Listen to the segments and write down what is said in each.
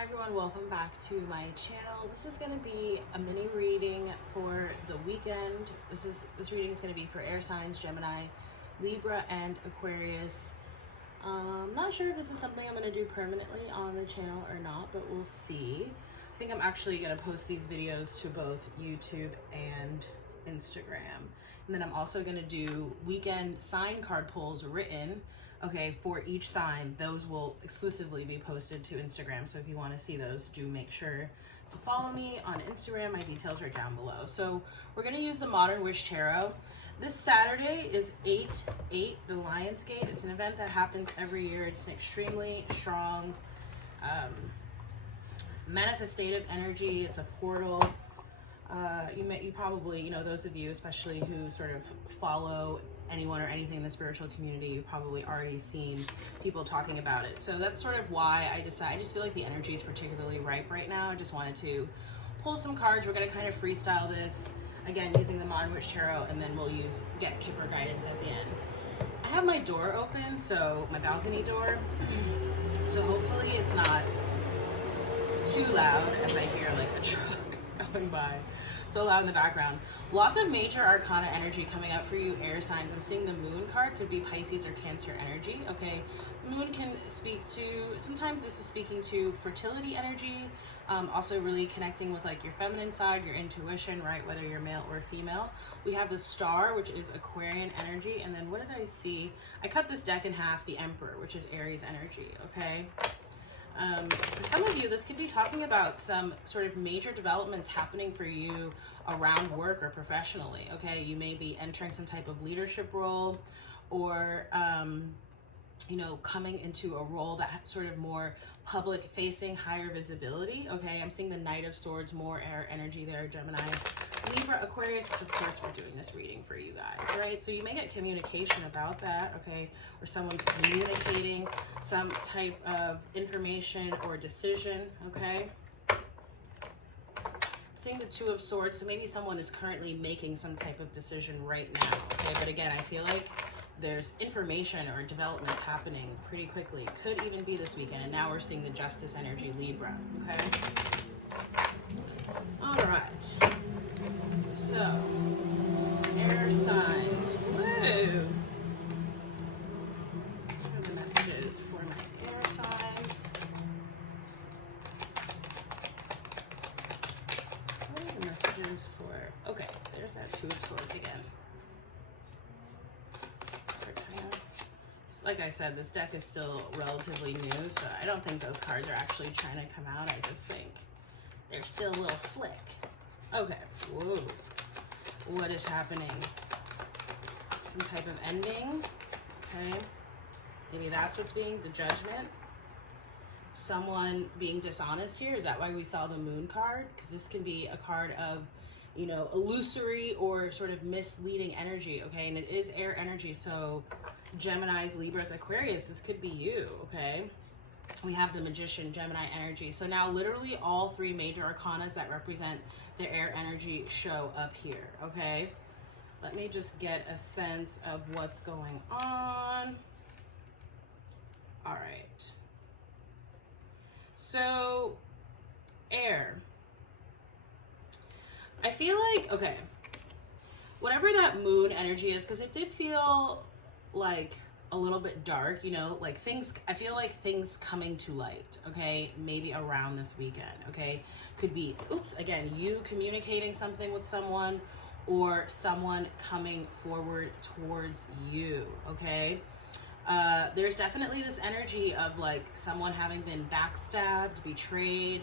Hi everyone, welcome back to my channel. This is going to be a mini reading for the weekend. This reading is going to be for air signs, Gemini, Libra, and Aquarius. I'm not sure if this is something I'm going to do permanently on the channel or not, but we'll see. I think I'm actually going to post these videos to both YouTube and Instagram. And then I'm also going to do weekend sign card pulls written, okay, for each sign. Those will exclusively be posted to Instagram. So if you want to see those, do make sure to follow me on Instagram. My details are down below. So we're going to use the Modern Witch Tarot. This Saturday is 8/8, the Lion's Gate. It's an event that happens every year. It's an extremely strong manifestative energy. It's a portal. You probably, those of you especially who sort of follow anyone or anything in the spiritual community, you've probably already seen people talking about it. So that's sort of why I just feel like the energy is particularly ripe right now. I just wanted to pull some cards. We're going to kind of freestyle this, again, using the Modern Witch Tarot, and then we'll get Kipper guidance at the end. I have my door open, so my balcony door, so hopefully it's not too loud as I hear like a truck going by so loud in the background. Lots of major arcana energy coming up for you air signs. I'm seeing the moon card, could be Pisces or Cancer energy. Okay, moon can speak to, sometimes this is speaking to fertility energy, also really connecting with like your feminine side, your intuition, right, whether you're male or female. We have the star, which is Aquarian energy, and then what did I see? I cut this deck in half, the Emperor, which is Aries energy. Okay, for some of you, this could be talking about some sort of major developments happening for you around work or professionally, okay? You may be entering some type of leadership role, or, coming into a role that sort of more public facing, higher visibility, okay? I'm seeing the Knight of Swords, more air energy there, Gemini. Libra, Aquarius, which of course we're doing this reading for you guys, right? So you may get communication about that, okay? Or someone's communicating some type of information or decision, okay? Seeing the Two of Swords, so maybe someone is currently making some type of decision right now, okay? But again, I feel like there's information or developments happening pretty quickly. Could even be this weekend. And now we're seeing the Justice energy, Libra, okay? All right. So, air signs. Woo! What are the messages for my air signs? What are the messages for... Okay, there's that Two of Swords again. Like I said, this deck is still relatively new, so I don't think those cards are actually trying to come out. I just think they're still a little slick. Okay. Whoa. What is happening? Some type of ending. Okay. Maybe that's what's being the Judgment. Someone being dishonest here. Is that why we saw the Moon card? Because this can be a card of, illusory or sort of misleading energy. Okay. And it is air energy. So Geminis, Libras, Aquarius, this could be you. Okay. We have the Magician, Gemini energy. So now literally all three major arcanas that represent the air energy show up here, okay? Let me just get a sense of what's going on. All right. So, air. I feel like, okay, whatever that moon energy is, because it did feel like a little bit dark, like things, I feel like things coming to light, okay, maybe around this weekend, okay, could be, again, you communicating something with someone, or someone coming forward towards you, okay. There's definitely this energy of like someone having been backstabbed, betrayed,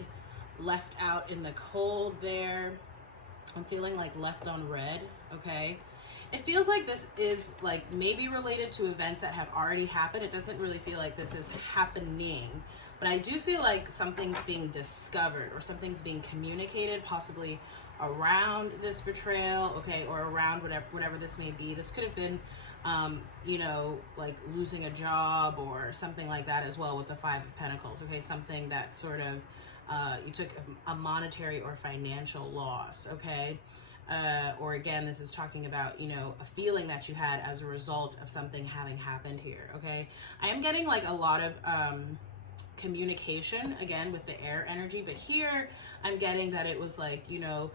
left out in the cold there. I'm feeling like left on red, okay. It feels like this is like maybe related to events that have already happened. It doesn't really feel like this is happening, but I do feel like something's being discovered or something's being communicated, possibly around this betrayal, okay, or around whatever this may be. This could have been, like losing a job or something like that as well with the Five of Pentacles, okay, something that sort of, you took a monetary or financial loss, okay. Or again, this is talking about, a feeling that you had as a result of something having happened here, okay? I am getting like a lot of communication, again, with the air energy. But here I'm getting that it was like, you know,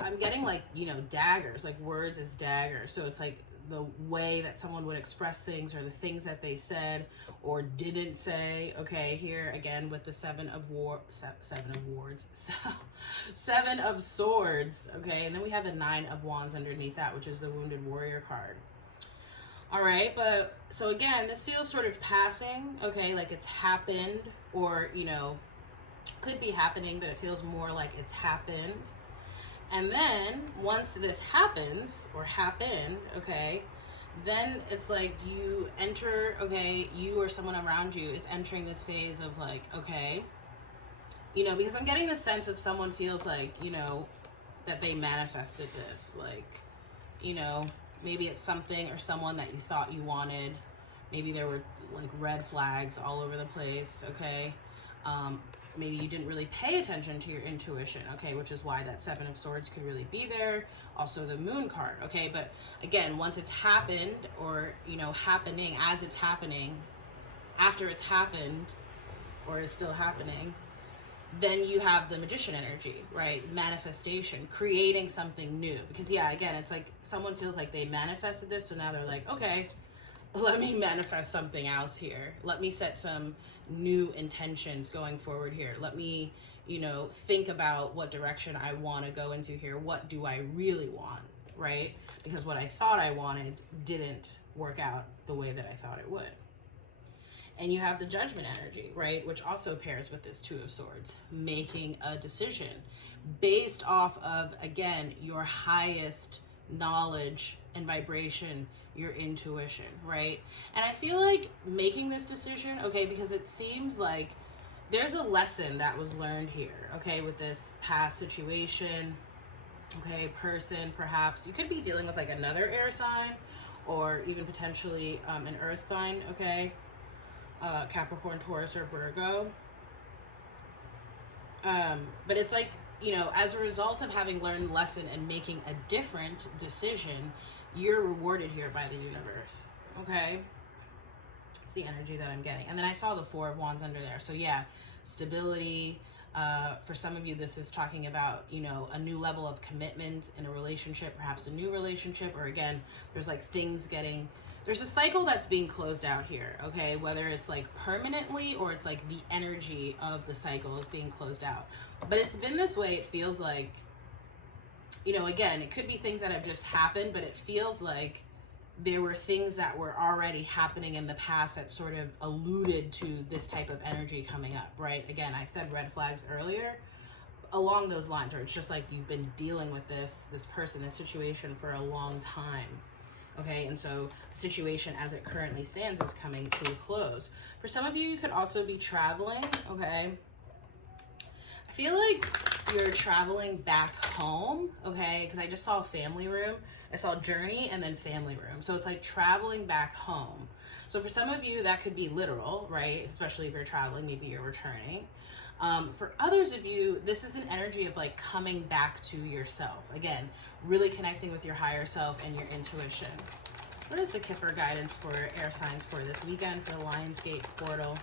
I'm getting like, you know, daggers, like words as daggers. So it's like the way that someone would express things, or the things that they said or didn't say. Okay, here again with the seven of swords. Okay, and then we have the 9 of wands underneath that, which is the wounded warrior card. All right, but so again, this feels sort of passing. Okay, like it's happened, or, you know, could be happening, but it feels more like it's happened. And then once this happens, or happened, okay, then it's like you enter, okay, you or someone around you is entering this phase of like, okay, you know, because I'm getting the sense of someone feels like, you know, that they manifested this, like, you know, maybe it's something or someone that you thought you wanted. Maybe there were like red flags all over the place, okay? Maybe you didn't really pay attention to your intuition, okay, which is why that 7 of swords could really be there. Also the moon card, okay? But again, once it's happened, or, you know, happening, as it's happening, after it's happened, or is still happening, then you have the magician energy, right? Manifestation, creating something new. Because yeah, again, it's like someone feels like they manifested this, so now they're like, okay, let me manifest something else here. Let me set some new intentions going forward here. Let me, you know, think about what direction I want to go into here. What do I really want, right? Because what I thought I wanted didn't work out the way that I thought it would. And you have the judgment energy, right? Which also pairs with this 2 of swords, making a decision based off of, again, your highest knowledge and vibration, your intuition, right? And I feel like making this decision, okay, because it seems like there's a lesson that was learned here, okay, with this past situation, okay, person, perhaps. You could be dealing with like another air sign, or even potentially an earth sign, okay? Capricorn, Taurus, or Virgo. But it's like, you know, as a result of having learned the lesson and making a different decision, you're rewarded here by the universe, okay? It's the energy that I'm getting. And then I saw the 4 of wands under there. So yeah, stability. For some of you, this is talking about, you know, a new level of commitment in a relationship, perhaps a new relationship, or again, there's like things getting, there's a cycle that's being closed out here, okay? Whether it's like permanently, or it's like the energy of the cycle is being closed out. But it's been this way, it feels like, you know, again, it could be things that have just happened, but it feels like there were things that were already happening in the past that sort of alluded to this type of energy coming up, right? Again, I said red flags earlier, along those lines, or it's just like you've been dealing with this person, this situation for a long time. Okay, and so the situation as it currently stands is coming to a close. For some of you, you could also be traveling, okay? I feel like you're traveling back home, okay? Because I just saw a family room. I saw journey and then family room. So it's like traveling back home. So for some of you, that could be literal, right? Especially if you're traveling, maybe you're returning. For others of you, this is an energy of like coming back to yourself. Again, really connecting with your higher self and your intuition. What is the Kipper guidance for air signs for this weekend for Lionsgate portal?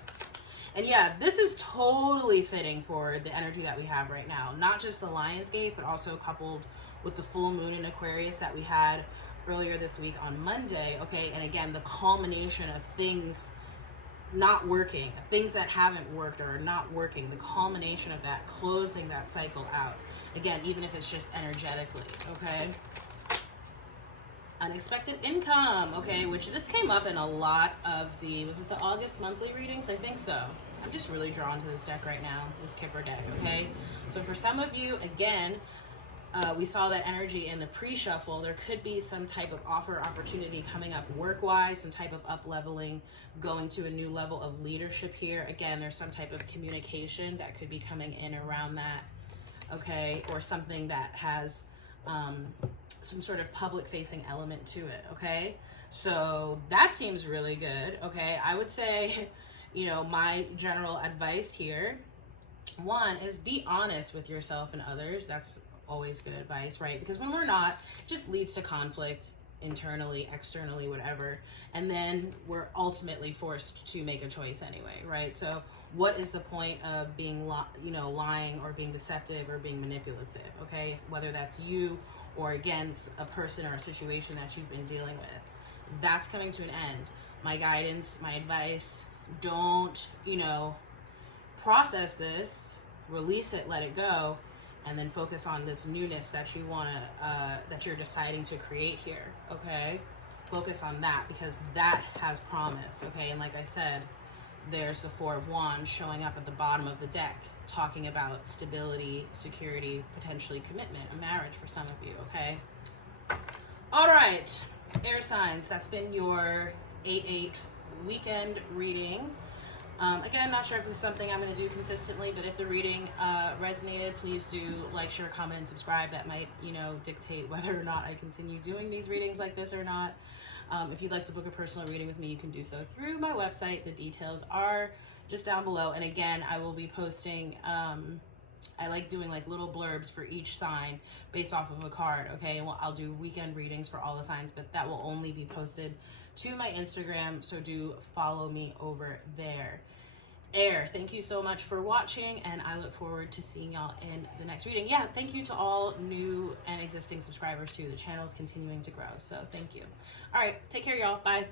And yeah, this is totally fitting for the energy that we have right now. Not just the Lionsgate, but also coupled with the full moon in Aquarius that we had earlier this week on Monday. Okay, and again, the culmination of things not working, things that haven't worked or are not working, the culmination of that, closing that cycle out. Again, even if it's just energetically, okay? Unexpected income, okay, which this came up in a lot of the, was it the August monthly readings? I think so. I'm just really drawn to this deck right now, this Kipper deck, okay? So for some of you, again, we saw that energy in the pre-shuffle. There could be some type of offer opportunity coming up work-wise, some type of up-leveling, going to a new level of leadership here. Again, there's some type of communication that could be coming in around that, okay? Or something that has some sort of public-facing element to it, okay? So that seems really good, okay? I would say, you know, my general advice here, one, is be honest with yourself and others. That's always good advice, right? Because when we're not, it just leads to conflict, internally, externally, whatever. And then we're ultimately forced to make a choice anyway, right? So what is the point of being, lying or being deceptive or being manipulative, okay? Whether that's you or against a person or a situation that you've been dealing with. That's coming to an end. My guidance, my advice, don't, process this, release it, let it go, and then focus on this newness that you want to, that you're deciding to create here, okay? Focus on that, because that has promise, okay? And like I said, there's the Four of Wands showing up at the bottom of the deck, talking about stability, security, potentially commitment, a marriage for some of you, okay? All right, air signs, that's been your 8/8 weekend reading. Again, not sure if this is something I'm going to do consistently, but if the reading resonated, please do like, share, comment, and subscribe. That might, dictate whether or not I continue doing these readings like this or not. If you'd like to book a personal reading with me, you can do so through my website. The details are just down below. And again, I will be posting, I like doing like little blurbs for each sign based off of a card, okay? And I'll do weekend readings for all the signs, but that will only be posted to my Instagram, so do follow me over there. Air, thank you so much for watching, and I look forward to seeing y'all in the next reading. Yeah, thank you to all new and existing subscribers too. The channel is continuing to grow, so thank you. All right, take care, y'all. Bye.